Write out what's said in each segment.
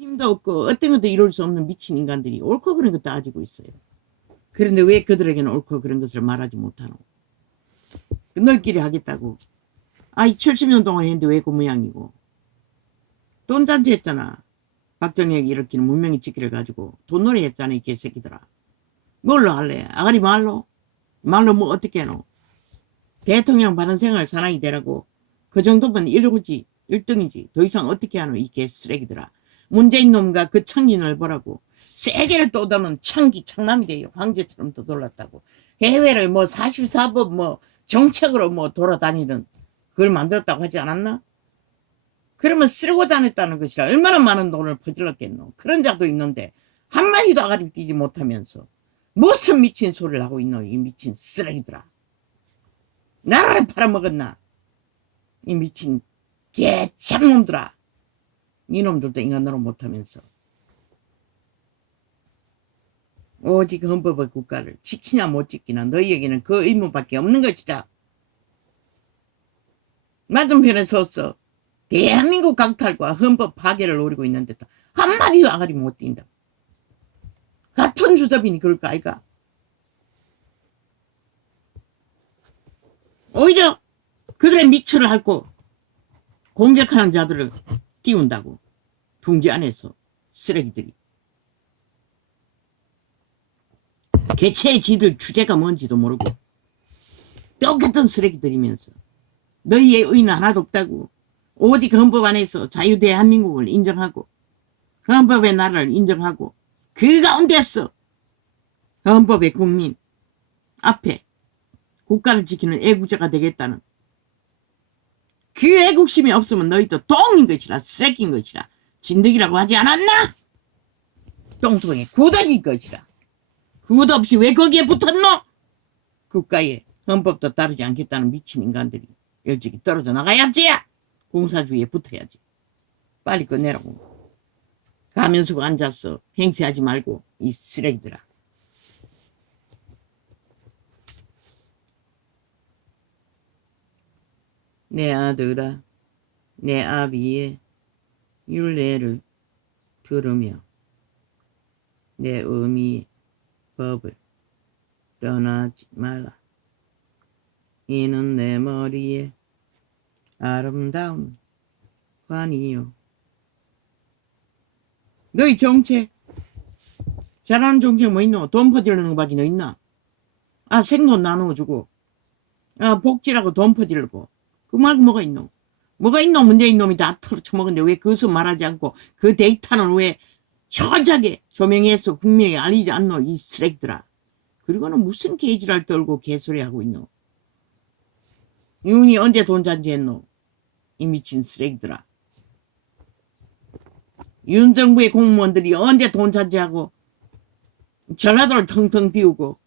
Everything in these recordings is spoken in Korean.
힘도 없고 어떤 것도 이룰 수 없는 미친 인간들이 옳고 그런 것도 따지고 있어요. 그런데 왜 그들에게는 옳고 그런 것을 말하지 못하노? 너희끼리 하겠다고. 이 70년 동안 했는데 왜 그 모양이고. 돈잔치 했잖아. 박정희에게 일으키는 문명의 지키를 가지고 돈놀이 했잖아, 이 개새끼들아. 뭘로 할래? 아가리 말로? 말로 뭐 어떻게 해노? 대통령 바른 생활 사나이 되라고. 그 정도면 1호지, 1등이지. 더 이상 어떻게 하노, 이 개쓰레기들아. 문재인 놈과 그 청진을 보라고. 세계를 떠도는 청기 청남이 돼요. 황제처럼 또 돌았다고. 해외를 뭐 44법 뭐 정책으로 뭐 돌아다니는 그걸 만들었다고 하지 않았나? 그러면 쓰고 다녔다는 것이라 얼마나 많은 돈을 퍼질렀겠노. 그런 자도 있는데 한마디도 아가리 뛰지 못하면서 무슨 미친 소리를 하고 있노, 이 미친 쓰레기들아. 나라를 팔아먹었나, 이 미친 개참놈들아. 이놈들도 인간으로 못하면서 오직 헌법의 국가를 지키냐 못 지키나 너희에게는 그 의무밖에 없는 것이다. 맞은편에 서서 대한민국 강탈과 헌법 파괴를 노리고 있는데 한마디도 아가리 못 뛴다. 같은 주접이니 그럴까 아이가. 오히려 그들의 미처를 핥고 공격하는 자들을 띄운다고. 둥지 안에서 쓰레기들이. 개체의 지들 주제가 뭔지도 모르고 똑같은 쓰레기들이면서 너희의 의는 하나도 없다고. 오직 헌법 안에서 자유대한민국을 인정하고 헌법의 나라를 인정하고 그 가운데서 헌법의 국민 앞에 국가를 지키는 애국자가 되겠다는 그 애국심이 없으면 너희도 똥인 것이라, 쓰레기인 것이라, 진드기라고 하지 않았나? 똥통에 굳어질 것이라. 그것도 없이 왜 거기에 붙었노? 국가의 헌법도 따르지 않겠다는 미친 인간들이 일찍이 떨어져 나가야지. 공사주의에 붙어야지. 빨리 끝내라고. 가면 쓰고 앉아서 행세하지 말고 이 쓰레기들아. 내 아들아, 내 아비의 율례를 들으며 내 의미 법을 떠나지 말라. 이는 내 머리에 아름다운 관이요. 너희 정책 잘하는 정책 뭐 있노? 돈 퍼지려는 거밖에 너 있나? 생돈 나누어주고 복지라고 돈 퍼지려고. 그 말고 뭐가 있노? 뭐가 있노? 문재인 놈이 다 털어쳐먹었는데 왜 그것을 말하지 않고 그 데이터는 왜 철저하게 조명해서 국민에게 알리지 않노, 이 쓰레기들아. 그리고는 무슨 개지랄 떨고 개소리하고 있노? 윤이 언제 돈 잔지했노? 이 미친 쓰레기들아. 윤 정부의 공무원들이 언제 돈 잔지하고 전라도를 텅텅 비우고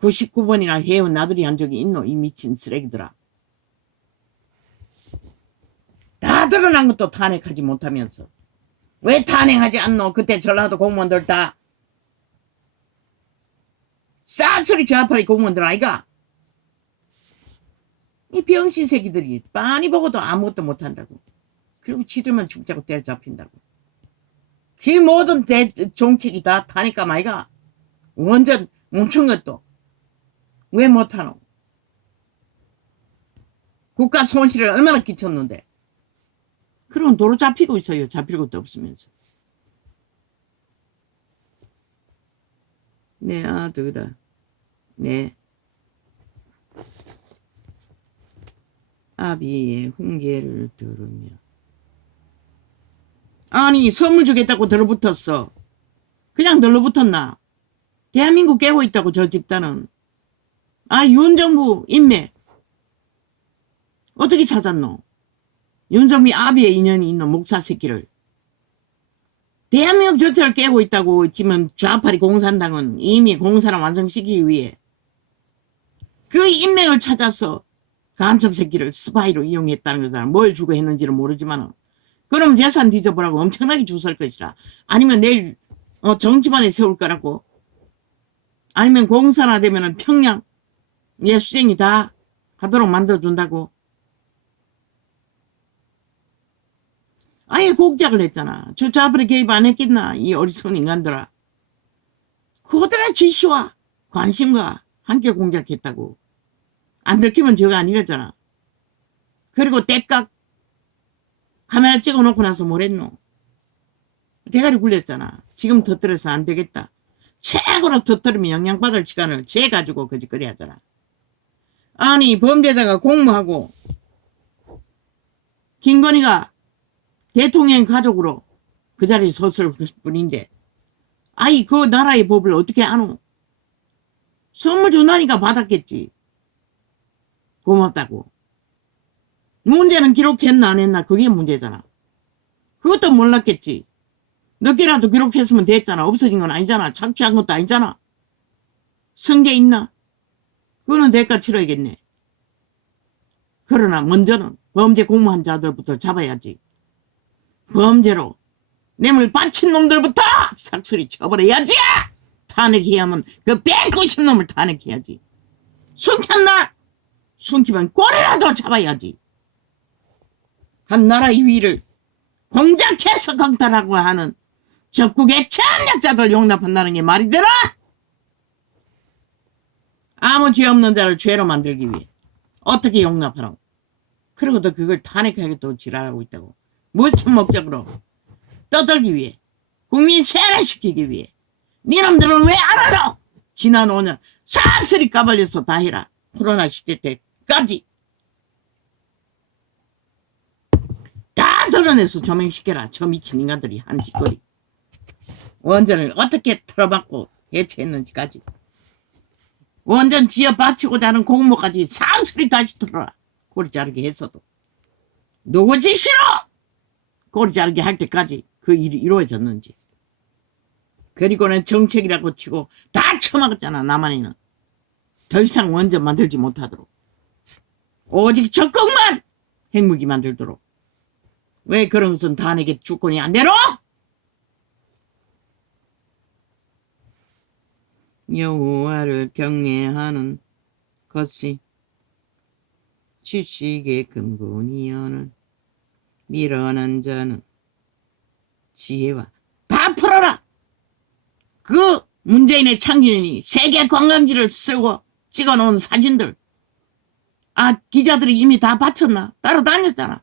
99번이나 해온 나들이 한 적이 있노, 이 미친 쓰레기들아. 다 드러난 것도 탄핵하지 못하면서 왜 탄핵하지 않노? 그때 전라도 공무원들 다 싼소리 좌파리 공무원들 아이가. 이 병신 새끼들이 빤히 보고도 아무것도 못한다고. 그리고 지들만 죽자고 때려잡힌다고. 그 모든 정책이 다 타니까 마이가. 완전 멈춘 것도 왜 못하노? 국가 손실을 얼마나 끼쳤는데. 그럼 도로 잡히고 있어요. 잡힐 것도 없으면서. 내 아들아, 내 아비의 훈계를 들으며. 아니 선물 주겠다고 들러붙었어. 그냥 들러붙었나? 대한민국 깨고 있다고 저 집단은. 윤정부 인맥 어떻게 찾았노? 윤정비 아비의 인연이 있는 목사 새끼를. 대한민국 전체를 깨고 있다고 지금 좌파리 공산당은 이미 공산을 완성시키기 위해 그 인맥을 찾아서 간첩 새끼를 스파이로 이용했다는 것을 뭘 주고 했는지는 모르지만 그럼 재산 뒤져보라고 엄청나게 주술 것이라. 아니면 내일 정치반에 세울 거라고. 아니면 공산화 되면 평양 수쟁이 다 하도록 만들어준다고. 아예 공작을 했잖아. 저 앞으로 개입 안 했겠나? 이 어리석은 인간들아. 그들의 지시와 관심과 함께 공작했다고. 안 들키면 저가 아니랬잖아. 그리고 때깍 카메라 찍어놓고 나서 뭐랬노? 대가리 굴렸잖아. 지금 터뜨려서 안 되겠다. 최고로 터뜨리면 영향받을 시간을 재가지고 거짓거리 하잖아. 아니 범죄자가 공모하고 김건희가 대통령 가족으로 그 자리에 섰을 뿐인데 아이 그 나라의 법을 어떻게 아노? 선물 준다니까 받았겠지. 고맙다고. 문제는 기록했나 안 했나 그게 문제잖아. 그것도 몰랐겠지. 늦게라도 기록했으면 됐잖아. 없어진 건 아니잖아. 착취한 것도 아니잖아. 성게 있나? 그거는 대가 치러야겠네. 그러나 먼저는 범죄 공모한 자들부터 잡아야지. 범죄로 뇌물 바친 놈들부터 삭수리 쳐버려야지. 탄핵해야 하면 그 190놈을 탄핵해야지. 숨겼나? 숨기면 꼬리라도 잡아야지. 한 나라의 위를 공작해서 강탈하고 하는 적국의 침략자들 용납한다는 게 말이 되나? 아무 죄 없는 자를 죄로 만들기 위해 어떻게 용납하라고? 그리고도 그걸 탄핵하겠다고 지랄하고 있다고. 무슨 목적으로? 떠들기 위해, 국민 세뇌시키기 위해. 니놈들은 왜 안 하노? 지난 5년 싹쓸이 까발려서 다 해라. 코로나 시대 때까지 다 드러내서 조명시켜라. 저 미친 인간들이 한 짓거리. 원전을 어떻게 틀어박고 해체했는지까지. 원전 지어 바치고자 하는 공모까지 쌍수리 다시 틀어라. 꼬리 자르게 했어도. 누구 짓이로 꼬리 자르게 할 때까지 그 일이 이루어졌는지. 그리고는 정책이라고 치고 다 처먹었잖아. 남한에는. 더 이상 원전 만들지 못하도록. 오직 적극만 핵무기 만들도록. 왜 그런 것은 탄핵의 주권이 안 되노? 여호와를 경외하는 것이 지식의 근본이여는 미련한 자는 지혜와 다 풀어라. 그 문재인의 창기인이 세계 관광지를 쓰고 찍어놓은 사진들 기자들이 이미 다 바쳤나? 따로 다녔잖아.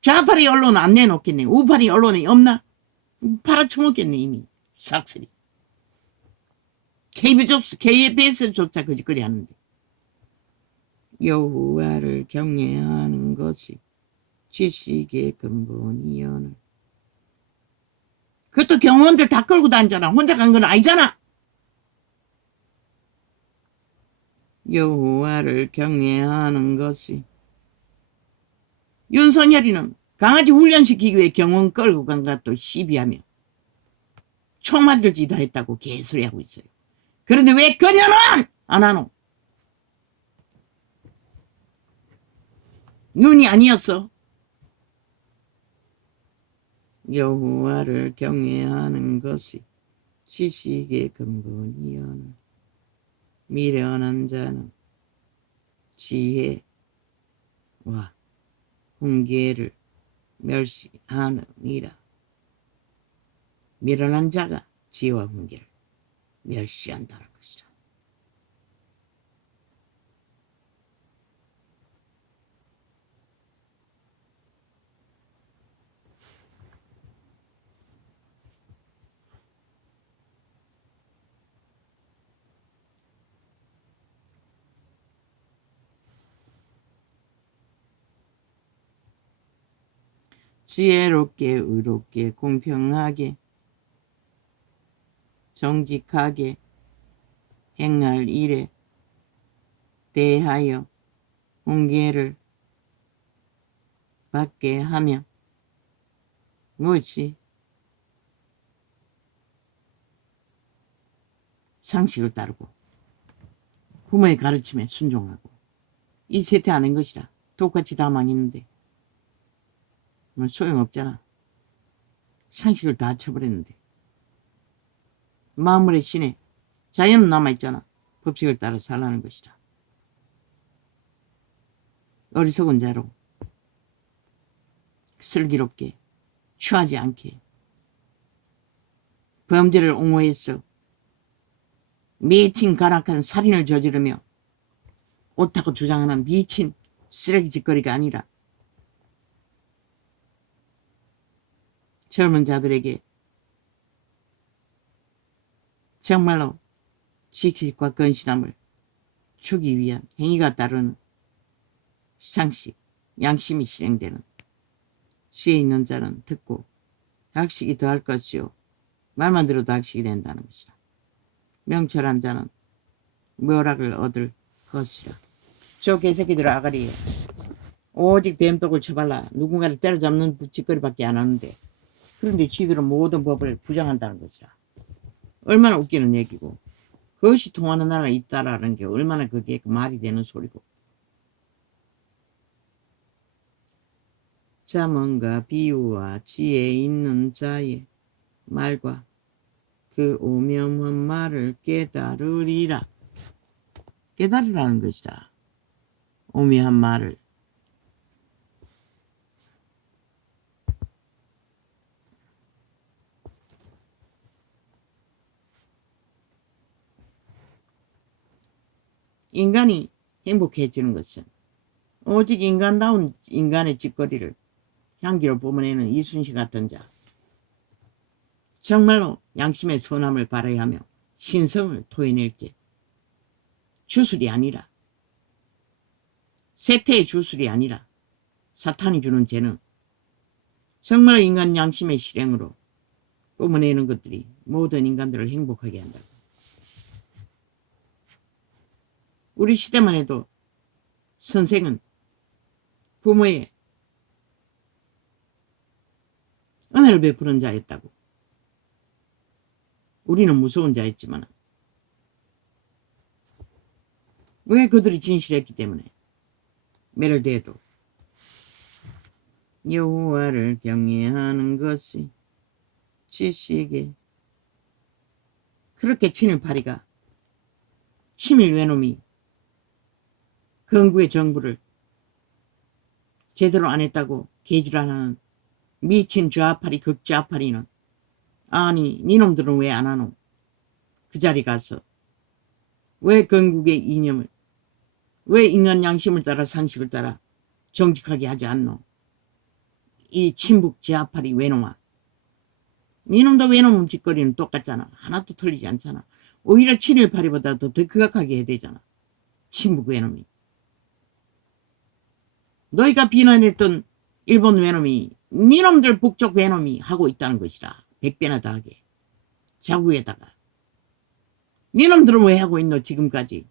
좌파리 언론은 안 내놓겠네. 우파리 언론이 없나? 팔아쳐먹겠네 이미. 싹쓸이. KBS조차 거짓거리 하는데. 여호와를 경외하는 것이 지식의 근본이여는. 그것도 경호원들 다 끌고 다니잖아. 혼자 간 건 아니잖아. 여호와를 경외하는 것이. 윤석열이는 강아지 훈련시키기 위해 경호원 끌고 간 것도 시비하며 총 맞을지도 했다고 개소리하고 있어요. 그런데 왜 그녀는 안 하노? 눈이 아니었어. 여호와를 경외하는 것이 지식의 근본이여는 미련한 자는 지혜와 훈계를 멸시하느니라. 미련한 자가 지혜와 훈계를 멸시한다는 것이라. 지혜롭게 의롭게 공평하게 정직하게 행할 일에 대하여 훈계를 받게 하며 무엇이 상식을 따르고 부모의 가르침에 순종하고 이 세태 아닌 것이라. 똑같이 다 망했는데 뭐 소용없잖아. 상식을 다 쳐버렸는데. 만물의 신에 자연은 남아있잖아. 법칙을 따라 살라는 것이다. 어리석은 자로 슬기롭게 취하지 않게 범죄를 옹호해서 미친 가락한 살인을 저지르며 옳다고 주장하는 미친 쓰레기 짓거리가 아니라 젊은 자들에게 정말로 지킬과 건실함을 주기 위한 행위가 따르는 상식, 양심이 실행되는 시에 있는 자는 듣고 학식이 더할 것이요 말만 들어도 학식이 된다는 것이라. 명철한 자는 묘락을 얻을 것이라. 저 개새끼들 아가리 오직 뱀독을 쳐발라 누군가를 때려잡는 짓거리밖에 안 하는데 그런데 지들은 모든 법을 부정한다는 것이라. 얼마나 웃기는 얘기고 그것이 통하는 나라가 있다라는 게 얼마나 그게 말이 되는 소리고. 자문과 비유와 지혜 있는 자의 말과 그 오묘한 말을 깨달으리라. 깨달으라는 것이다. 오묘한 말을. 인간이 행복해지는 것은 오직 인간다운 인간의 짓거리를 향기로 뿜어내는 이순신 같은 자, 정말로 양심의 선함을 발휘하며 신성을 토해낼 게 주술이 아니라, 세태의 주술이 아니라 사탄이 주는 재능, 정말 인간 양심의 실행으로 뿜어내는 것들이 모든 인간들을 행복하게 한다고. 우리 시대만 해도 선생은 부모의 은혜를 베푸는 자였다고. 우리는 무서운 자였지만 왜 그들이 진실했기 때문에 매를 대도 여호와를 경외하는 것이 지식에 그렇게 친일파리가 치밀 외놈이 건국의 정부를 제대로 안 했다고 개질하는 미친 좌파리 극좌파리는 아니 니놈들은 왜 안 하노? 그 자리 가서 왜 건국의 이념을 왜 인간 양심을 따라 상식을 따라 정직하게 하지 않노? 이 친북 좌파리 외놈아. 니놈도 외놈 짓거리는 똑같잖아. 하나도 틀리지 않잖아. 오히려 친일파리보다 더 극악하게 해야 되잖아. 친북 외놈이. 너희가 비난했던 일본 외놈이 니놈들 북쪽 외놈이 하고 있다는 것이라. 100배나 더 하게. 자구에다가. 니놈들은 왜 하고 있노 지금까지.